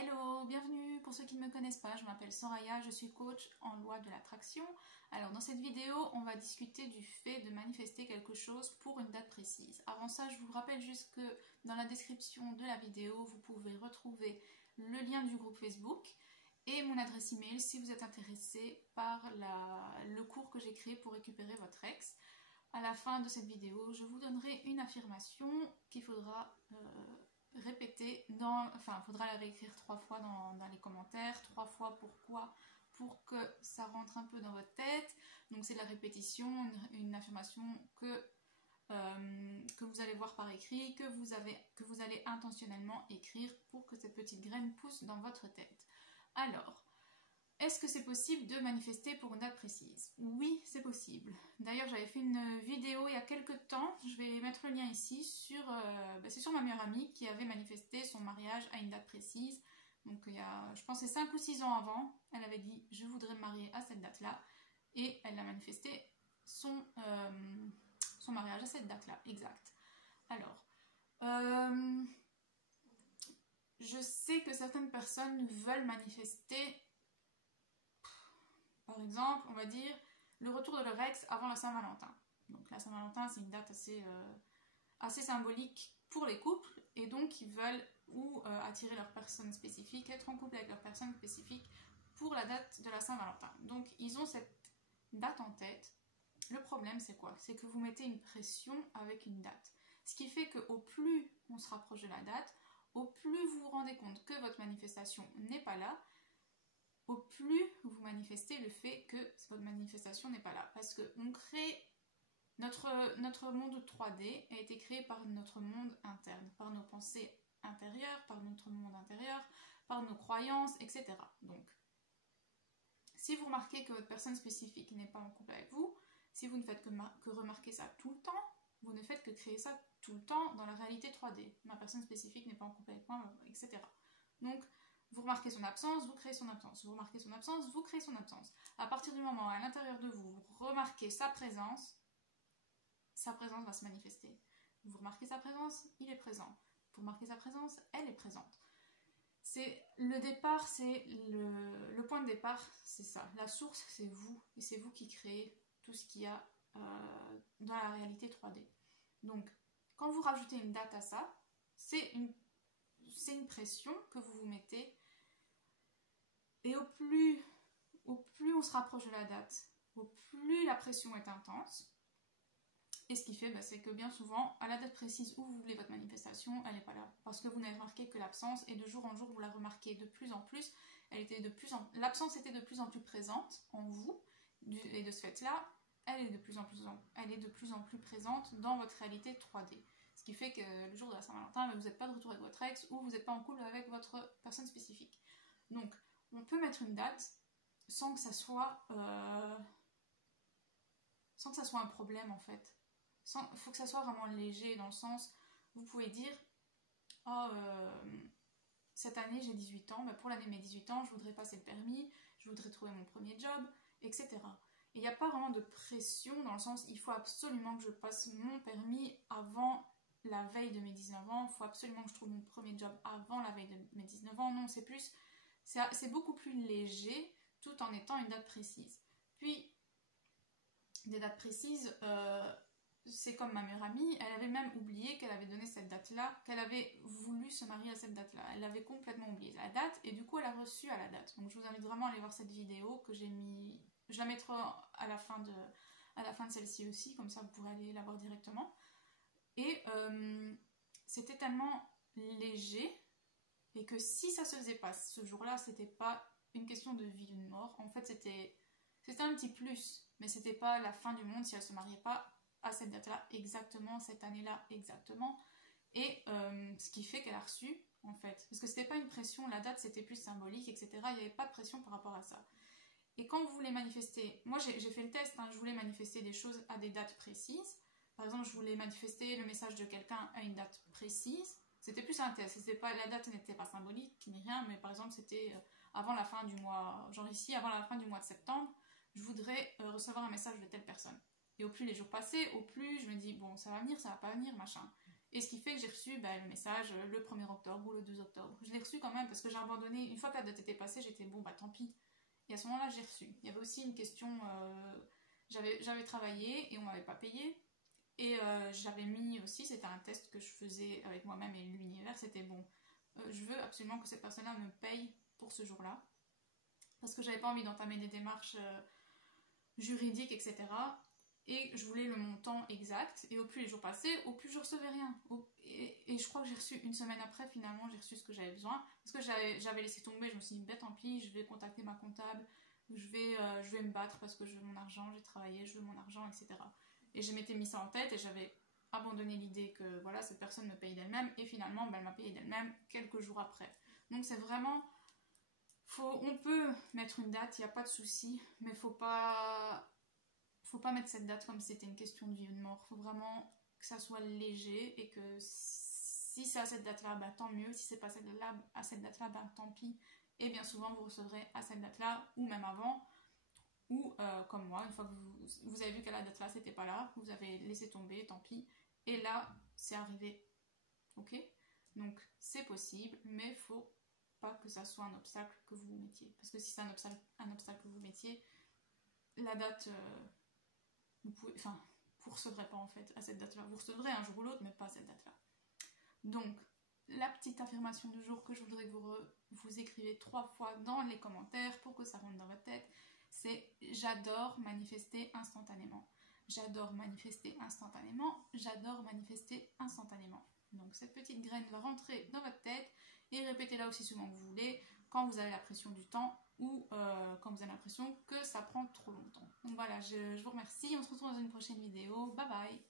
Hello, bienvenue. Pour ceux qui ne me connaissent pas, je m'appelle Soraya, je suis coach en loi de l'attraction. Alors dans cette vidéo, on va discuter du fait de manifester quelque chose pour une date précise. Avant ça, je vous rappelle juste que dans la description de la vidéo, vous pouvez retrouver le lien du groupe Facebook et mon adresse email si vous êtes intéressé par le cours que j'ai créé pour récupérer votre ex. À la fin de cette vidéo, je vous donnerai une affirmation qu'il faudra répéter, faudra la réécrire 3 fois dans les commentaires. 3 fois pourquoi? Pour que ça rentre un peu dans votre tête. Donc c'est de la répétition, une affirmation que vous allez voir par écrit, que vous allez intentionnellement écrire pour que cette petite graine pousse dans votre tête. Alors, est-ce que c'est possible de manifester pour une date précise? Oui, c'est possible. D'ailleurs, j'avais fait une vidéo il y a quelques temps, je vais mettre le lien ici, c'est sur ma meilleure amie qui avait manifesté son mariage à une date précise. Donc il y a, je pense, 5 ou 6 ans avant, elle avait dit « je voudrais me marier à cette date-là » et elle a manifesté son mariage à cette date-là, exact. Alors, je sais que certaines personnes veulent manifester. Par exemple, on va dire le retour de leur ex avant la Saint-Valentin. Donc la Saint-Valentin, c'est une date assez symbolique pour les couples, et donc ils veulent attirer leur personne spécifique, être en couple avec leur personne spécifique pour la date de la Saint-Valentin. Donc ils ont cette date en tête. Le problème, c'est quoi? C'est que vous mettez une pression avec une date. Ce qui fait qu'au plus on se rapproche de la date, au plus vous vous rendez compte que votre manifestation n'est pas là, au plus vous manifestez le fait que votre manifestation n'est pas là. Parce que on crée notre monde 3D a été créé par notre monde interne, par nos pensées intérieures, par notre monde intérieur, par nos croyances, etc. Donc, si vous remarquez que votre personne spécifique n'est pas en couple avec vous, si vous ne faites que remarquer ça tout le temps, vous ne faites que créer ça tout le temps dans la réalité 3D. Ma personne spécifique n'est pas en couple avec moi, etc. Donc, vous remarquez son absence, vous créez son absence. Vous remarquez son absence, vous créez son absence. À partir du moment où à l'intérieur de vous, vous remarquez sa présence va se manifester. Vous remarquez sa présence, il est présent. Vous remarquez sa présence, elle est présente. C'est le départ, c'est le point de départ, c'est ça. La source, c'est vous. Et c'est vous qui créez tout ce qu'il y a dans la réalité 3D. Donc, quand vous rajoutez une date à ça, c'est une pression que vous vous mettez. Et au plus on se rapproche de la date, au plus la pression est intense. Et ce qui fait, c'est que bien souvent, à la date précise où vous voulez votre manifestation, elle n'est pas là. Parce que vous n'avez remarqué que l'absence, et de jour en jour, vous la remarquez de plus en plus. L'absence était de plus en plus présente en vous. Et de ce fait-là, elle est de plus en plus présente dans votre réalité 3D. Ce qui fait que le jour de la Saint-Valentin, vous n'êtes pas de retour avec votre ex ou vous n'êtes pas en couple avec votre personne spécifique. Donc, on peut mettre une date sans que ça soit un problème en fait. Il faut que ça soit vraiment léger dans le sens, vous pouvez dire cette année j'ai 18 ans, pour l'année de mes 18 ans je voudrais passer le permis, je voudrais trouver mon premier job, etc. Et il n'y a pas vraiment de pression dans le sens il faut absolument que je passe mon permis avant la veille de mes 19 ans, il faut absolument que je trouve mon premier job avant la veille de mes 19 ans. Non, c'est beaucoup plus léger tout en étant une date précise. Puis des dates précises, c'est comme ma meilleure amie, elle avait même oublié qu'elle avait donné cette date-là, qu'elle avait voulu se marier à cette date-là. Elle avait complètement oublié la date et du coup elle a reçu à la date. Donc je vous invite vraiment à aller voir cette vidéo que j'ai mis, je la mettrai à la fin de celle-ci aussi, comme ça vous pourrez aller la voir directement. Et c'était tellement léger et que si ça se faisait pas ce jour-là, c'était pas une question de vie ou de mort. En fait c'était un petit plus, mais c'était pas la fin du monde si elle se mariait pas à cette date-là exactement, cette année-là exactement. Et ce qui fait qu'elle a reçu, en fait. Parce que c'était pas une pression, la date c'était plus symbolique, etc. Il n'y avait pas de pression par rapport à ça. Et quand vous voulez manifester, moi j'ai fait le test, je voulais manifester des choses à des dates précises. Par exemple, je voulais manifester le message de quelqu'un à une date précise. C'était plus un test, la date n'était pas symbolique ni rien, mais par exemple c'était avant la fin du mois, genre ici, avant la fin du mois de septembre, je voudrais recevoir un message de telle personne. Et au plus les jours passaient, au plus je me dis, bon, ça va venir, ça va pas venir, machin. Et ce qui fait que j'ai reçu le message le 1er octobre ou le 2 octobre. Je l'ai reçu quand même parce que j'ai abandonné. Une fois que la date était passée, j'étais bon, tant pis. Et à ce moment-là, j'ai reçu. Il y avait aussi une question, j'avais travaillé et on m'avait pas payé. Et j'avais mis aussi, c'était un test que je faisais avec moi-même et l'univers, c'était bon. Je veux absolument que cette personne-là me paye pour ce jour-là. Parce que j'avais pas envie d'entamer des démarches juridiques, etc. Et je voulais le montant exact. Et au plus les jours passaient, au plus je recevais rien. Et je crois que j'ai reçu une semaine après, finalement, j'ai reçu ce que j'avais besoin. Parce que j'avais laissé tomber, je me suis dit, tant pis, je vais contacter ma comptable, je vais me battre parce que je veux mon argent, j'ai travaillé, je veux mon argent, etc. Et je m'étais mis ça en tête et j'avais abandonné l'idée que voilà, cette personne me paye d'elle-même. Et finalement, elle m'a payé d'elle-même quelques jours après. Donc c'est vraiment... on peut mettre une date, il n'y a pas de souci, mais faut pas mettre cette date comme si c'était une question de vie ou de mort. Faut vraiment que ça soit léger et que si c'est à cette date-là, tant mieux. Si c'est pas à cette date-là, tant pis. Et bien souvent, vous recevrez à cette date-là ou même avant. Ou comme moi, une fois que vous avez vu qu'à la date-là, c'était pas là, vous avez laissé tomber, tant pis. Et là, c'est arrivé. Ok ? Donc, c'est possible, mais faut pas que ça soit un obstacle que vous mettiez. Parce que si c'est un obstacle que vous mettiez, la date, vous recevrez pas en fait à cette date-là. Vous recevrez un jour ou l'autre, mais pas à cette date-là. Donc, la petite affirmation du jour que je voudrais que vous écrivez 3 fois dans les commentaires pour que ça rentre dans votre tête, c'est « J'adore manifester instantanément ». J'adore manifester instantanément. J'adore manifester instantanément. Donc cette petite graine va rentrer dans votre tête et répétez-la aussi souvent que vous voulez quand vous avez la pression du temps ou quand vous avez l'impression que ça prend trop longtemps. Donc voilà, je vous remercie. On se retrouve dans une prochaine vidéo. Bye bye.